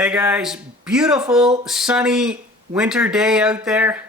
Hey guys, beautiful sunny winter day out there,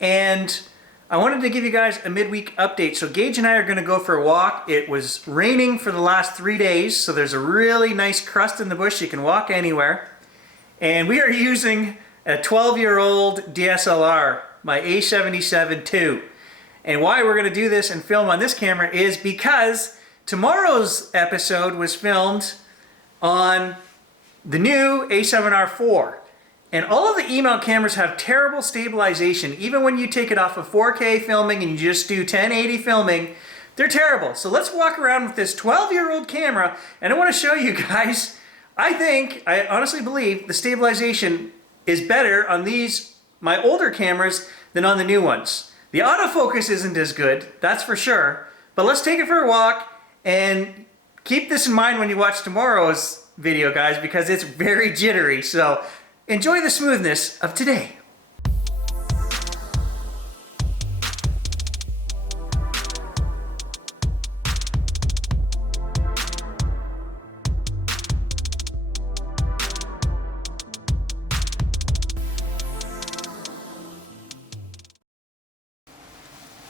and I wanted to give you guys a midweek update. So Gage and I are going to go for a walk. It was raining for the last 3 days, so there's a really nice crust in the bush. You can walk anywhere, and we are using a 12-year-old DSLR, my A77ii. And why we're going to do this and film on this camera is because tomorrow's episode was filmed on the new A7R IV. And all of the E-mount cameras have terrible stabilization. Even when you take it off of 4K filming and you just do 1080 filming, they're terrible. So let's walk around with this 12-year-old camera, and I want to show you guys, I honestly believe the stabilization is better on these, my older cameras, than on the new ones. The autofocus isn't as good, that's for sure, but let's take it for a walk and keep this in mind when you watch tomorrow's video, guys, because it's very jittery. So enjoy the smoothness of today.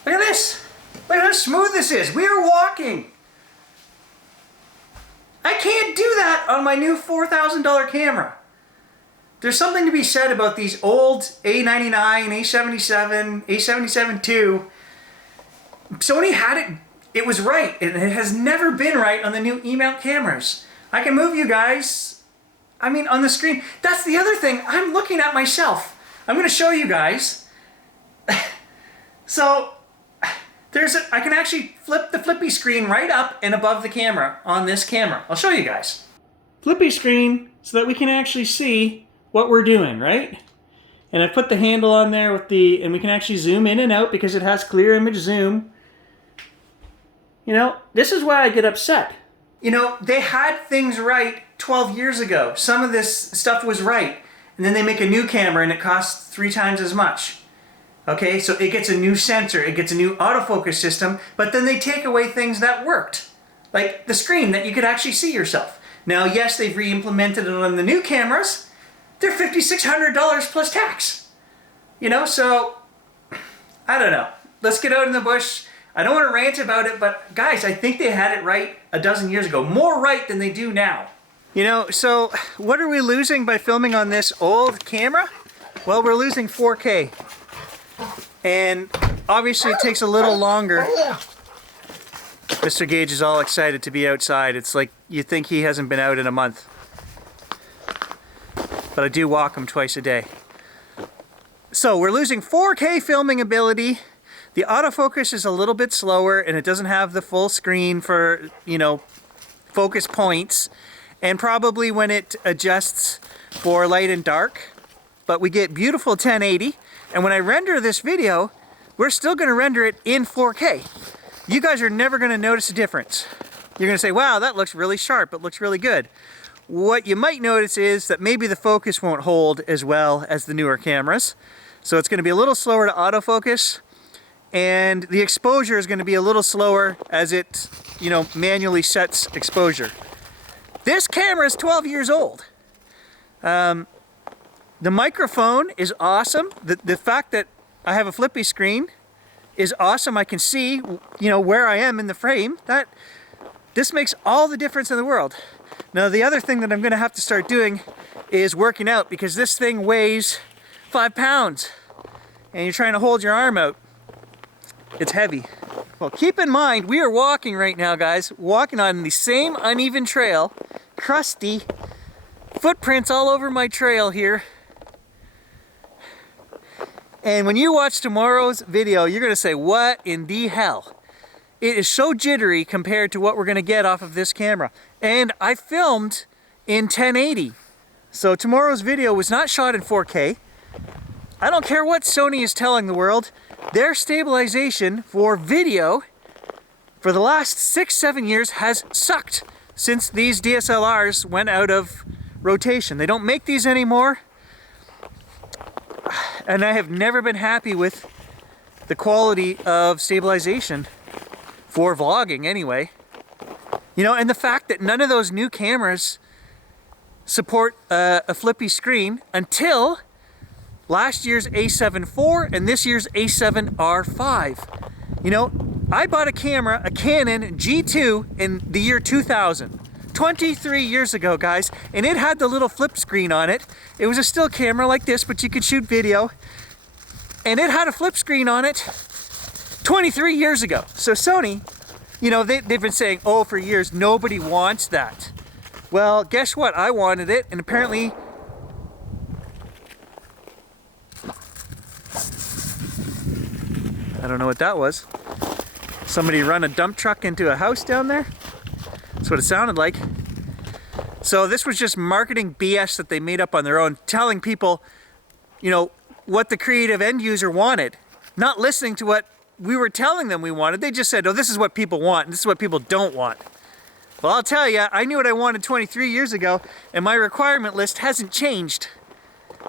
Look at this. Look at how smooth this is. We are walking. I can't do that on my new $4,000 camera. There's something to be said about these old A99, A77, A77ii. Sony had it. It was right. And it has never been right on the new E-mount cameras. I can move you guys, on the screen. That's the other thing. I'm looking at myself. I'm going to show you guys. So I can actually flip the flippy screen right up and above the camera on this camera. I'll show you guys. Flippy screen so that we can actually see what we're doing, right? And I put the handle on there with and we can actually zoom in and out because it has clear image zoom. You know, this is why I get upset. You know, they had things right 12 years ago. Some of this stuff was right. And then they make a new camera and it costs 3 times as much. Okay, so it gets a new sensor, it gets a new autofocus system, but then they take away things that worked. Like the screen that you could actually see yourself. Now, yes, they've re-implemented it on the new cameras. They're $5,600 plus tax. You know, so, I don't know. Let's get out in the bush. I don't want to rant about it, but guys, I think they had it right a dozen years ago. More right than they do now. You know, so what are we losing by filming on this old camera? Well, we're losing 4K. And obviously it takes a little longer. Mr. Gage is all excited to be outside. It's like you think he hasn't been out in a month. But I do walk him twice a day. So we're losing 4K filming ability. The autofocus is a little bit slower and it doesn't have the full screen for, you know, focus points. And probably when it adjusts for light and dark. But we get beautiful 1080. And when I render this video, we're still going to render it in 4K. You guys are never going to notice a difference. You're going to say, wow, that looks really sharp. It looks really good. What you might notice is that maybe the focus won't hold as well as the newer cameras. So it's going to be a little slower to autofocus. And the exposure is going to be a little slower as it, you know, manually sets exposure. This camera is 12 years old. The microphone is awesome. The fact that I have a flippy screen is awesome. I can see, you know, where I am in the frame. This makes all the difference in the world. Now, the other thing that I'm going to have to start doing is working out because this thing weighs 5 pounds and you're trying to hold your arm out. It's heavy. Well, keep in mind, we are walking right now, guys, walking on the same uneven trail, crusty, footprints all over my trail here. And when you watch tomorrow's video, you're going to say, what in the hell? It is so jittery compared to what we're going to get off of this camera. And I filmed in 1080. So tomorrow's video was not shot in 4K. I don't care what Sony is telling the world. Their stabilization for video for the last 6-7 years has sucked since these DSLRs went out of rotation. They don't make these anymore. And I have never been happy with the quality of stabilization for vlogging anyway. You know, and the fact that none of those new cameras support a flippy screen until last year's A7 IV and this year's A7R5. You know, I bought a camera, a Canon G2 in the year 2000. 23 years ago, guys, and it had the little flip screen on it. It was a still camera like this, but you could shoot video. And it had a flip screen on it 23 years ago. So Sony, you know, they've been saying, oh, for years, nobody wants that. Well, guess what? I wanted it, and apparently I don't know what that was. Somebody run a dump truck into a house down there? That's what it sounded like. So this was just marketing BS that they made up on their own, telling people, you know, what the creative end user wanted, not listening to what we were telling them we wanted. They just said, oh, this is what people want, and this is what people don't want. Well, I'll tell you, I knew what I wanted 23 years ago, and my requirement list hasn't changed.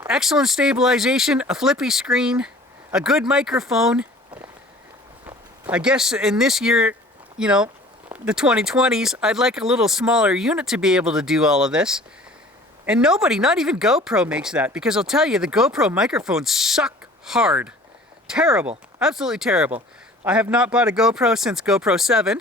Excellent stabilization, a flippy screen, a good microphone. I guess in this year, you know, the 2020s, I'd like a little smaller unit to be able to do all of this. And nobody, not even GoPro, makes that, because I'll tell you, the GoPro microphones suck hard. Terrible, absolutely terrible. I have not bought a GoPro since GoPro 7,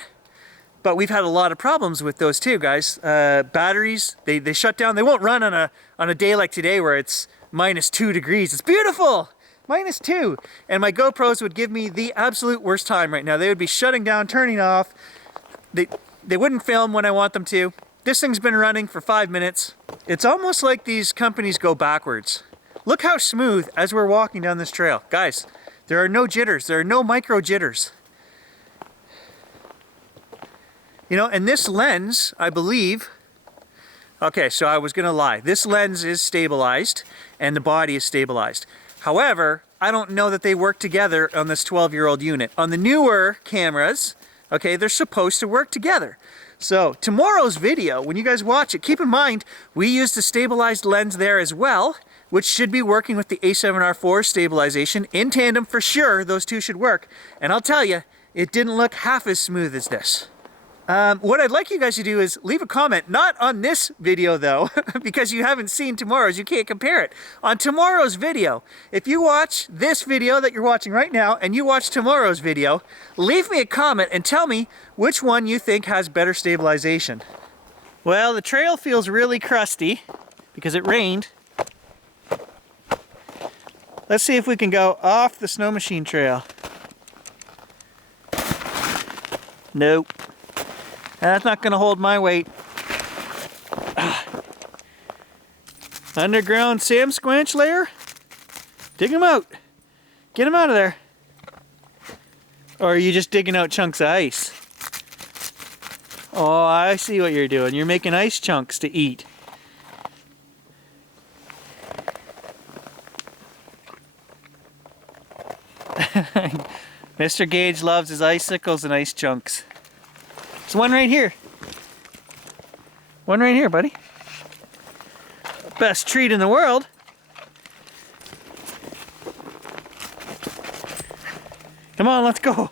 but we've had a lot of problems with those too, guys. Batteries, they shut down. They won't run on a day like today where it's -2 degrees. It's beautiful, -2. And my GoPros would give me the absolute worst time right now. They would be shutting down, turning off. They wouldn't film when I want them to. This thing's been running for 5 minutes. It's almost like these companies go backwards. Look how smooth as we're walking down this trail. Guys, there are no jitters. There are no micro jitters. You know, and this lens, I believe, okay, so I was gonna lie. This lens is stabilized and the body is stabilized. However, I don't know that they work together on this 12-year-old unit. On the newer cameras, okay, they're supposed to work together. So tomorrow's video, when you guys watch it, keep in mind, we used a stabilized lens there as well, which should be working with the A7R4 stabilization in tandem for sure. Those two should work. And I'll tell you, it didn't look half as smooth as this. What I'd like you guys to do is leave a comment, not on this video though, because you haven't seen tomorrow's, you can't compare it. On tomorrow's video, if you watch this video that you're watching right now and you watch tomorrow's video, leave me a comment and tell me which one you think has better stabilization. Well, the trail feels really crusty because it rained. Let's see if we can go off the snow machine trail. Nope. That's not gonna hold my weight. Underground Sam Squanch layer? Dig them out. Get them out of there. Or are you just digging out chunks of ice? Oh, I see what you're doing. You're making ice chunks to eat. Mr. Gage loves his icicles and ice chunks. There's one right here. One right here, buddy. Best treat in the world. Come on, let's go.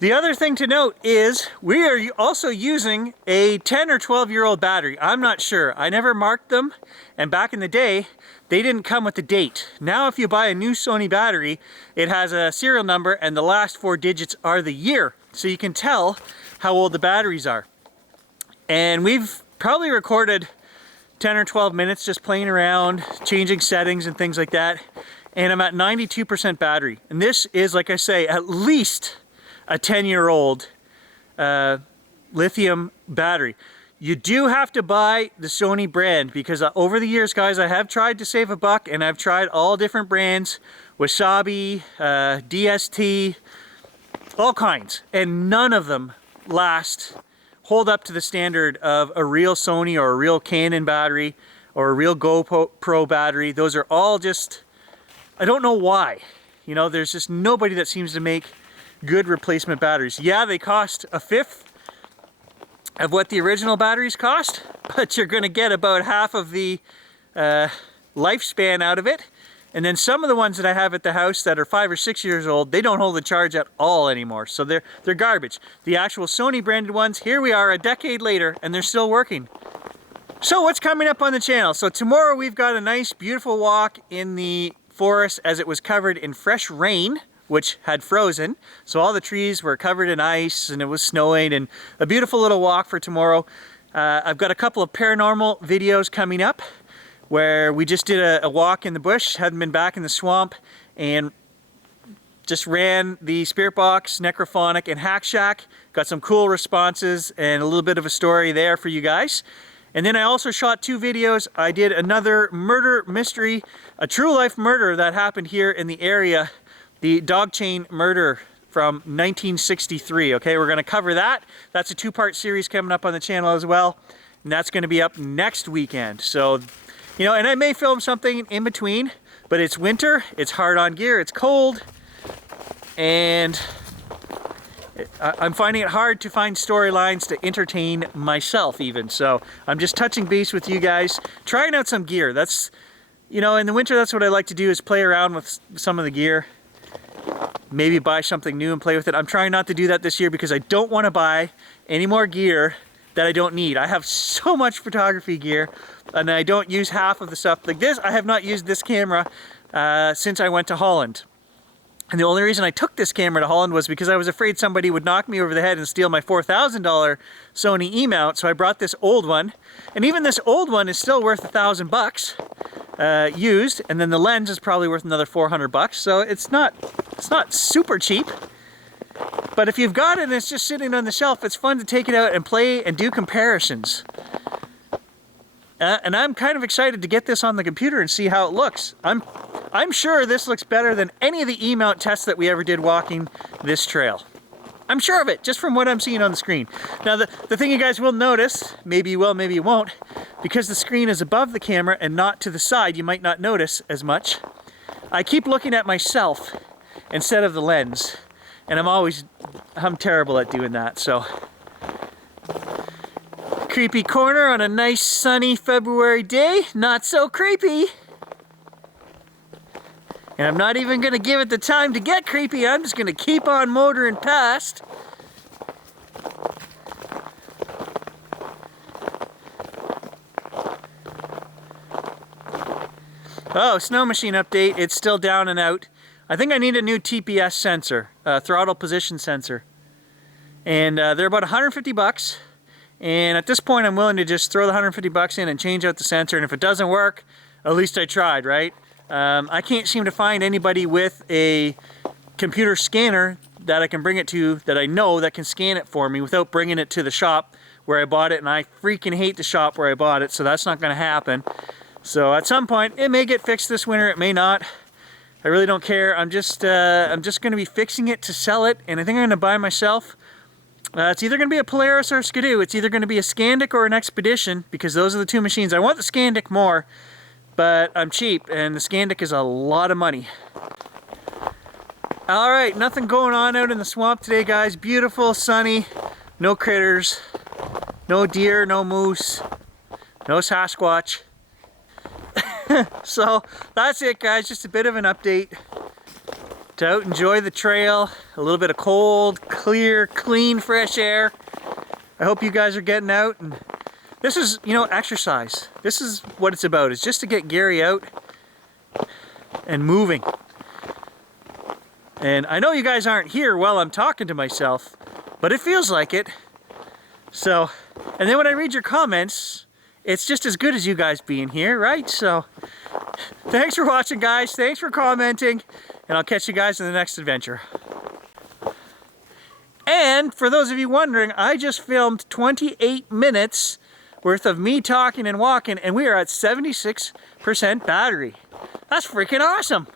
The other thing to note is we are also using a 10 or 12-year-old battery. I'm not sure. I never marked them, and back in the day, they didn't come with the date. Now if you buy a new Sony battery, it has a serial number and the last 4 digits are the year. So you can tell how old the batteries are. And we've probably recorded 10 or 12 minutes just playing around, changing settings and things like that. And I'm at 92% battery. And this is, like I say, at least a 10-year-old lithium battery. You do have to buy the Sony brand because over the years, guys, I have tried to save a buck and I've tried all different brands, Wasabi, DST, all kinds, and none of them hold up to the standard of a real Sony or a real Canon battery or a real GoPro battery. Those are all just, I don't know why. You know, there's just nobody that seems to make good replacement batteries. Yeah, they cost a fifth of what the original batteries cost, but you're gonna get about half of the lifespan out of it. And then some of the ones that I have at the house that are 5 or 6 years old, they don't hold the charge at all anymore. So they're garbage. The actual Sony branded ones, here we are a decade later and they're still working. So what's coming up on the channel? So tomorrow we've got a nice beautiful walk in the forest as it was covered in fresh rain, which had frozen. So all the trees were covered in ice and it was snowing, and a beautiful little walk for tomorrow. I've got a couple of paranormal videos coming up where we just did a walk in the bush, hadn't been back in the swamp, and just ran the Spirit Box, Necrophonic, and Hack Shack. Got some cool responses and a little bit of a story there for you guys. And then I also shot 2 videos. I did another murder mystery, a true life murder that happened here in the area, the dog chain murder from 1963. Okay, we're gonna cover that. That's a 2-part series coming up on the channel as well. And that's gonna be up next weekend. So, you know, and I may film something in between, but it's winter, it's hard on gear, it's cold, and I'm finding it hard to find storylines to entertain myself even. So I'm just touching base with you guys, trying out some gear. That's, you know, in the winter, that's what I like to do, is play around with some of the gear. Maybe buy something new and play with it. I'm trying not to do that this year because I don't want to buy any more gear that I don't need. I have so much photography gear and I don't use half of the stuff. Like this, I have not used this camera since I went to Holland. And the only reason I took this camera to Holland was because I was afraid somebody would knock me over the head and steal my $4,000 Sony E-mount. So I brought this old one, and even this old one is still worth $1,000 used. And then the lens is probably worth another $400. So it's not super cheap. But if you've got it and it's just sitting on the shelf, it's fun to take it out and play and do comparisons. And I'm kind of excited to get this on the computer and see how it looks. I'm sure this looks better than any of the E-mount tests that we ever did walking this trail. I'm sure of it, just from what I'm seeing on the screen. Now the thing you guys will notice, maybe you will, maybe you won't, because the screen is above the camera and not to the side, you might not notice as much. I keep looking at myself instead of the lens, and I'm terrible at doing that, so. Creepy corner on a nice sunny February day, not so creepy. And I'm not even gonna give it the time to get creepy, I'm just gonna keep on motoring past. Oh, snow machine update, it's still down and out. I think I need a new TPS sensor, throttle position sensor. And they're about 150 bucks. And at this point, I'm willing to just throw the 150 bucks in and change out the sensor. And if it doesn't work, at least I tried, right? I can't seem to find anybody with a computer scanner that I can bring it to, that I know that can scan it for me without bringing it to the shop where I bought it. And I freaking hate the shop where I bought it, so that's not going to happen. So at some point, it may get fixed this winter, it may not. I really don't care. I'm just going to be fixing it to sell it, and I think I'm going to buy myself. It's either going to be a Polaris or a Skidoo. It's either going to be a Scandic or an Expedition, because those are the 2 machines. I want the Scandic more, but I'm cheap, and the Scandic is a lot of money. Alright, nothing going on out in the swamp today, guys. Beautiful, sunny, no critters, no deer, no moose, no Sasquatch. So, that's it, guys. Just a bit of an update. To out enjoy the trail, a little bit of cold, clear, clean, fresh air. I hope you guys are getting out, and this is, you know, exercise. This is what it's about. It's just to get Gary out and moving. And I know you guys aren't here while I'm talking to myself, but it feels like it. So, and then when I read your comments, it's just as good as you guys being here, right? So, thanks for watching, guys. Thanks for commenting. And I'll catch you guys in the next adventure. And for those of you wondering, I just filmed 28 minutes worth of me talking and walking, and we are at 76% battery. That's freaking awesome.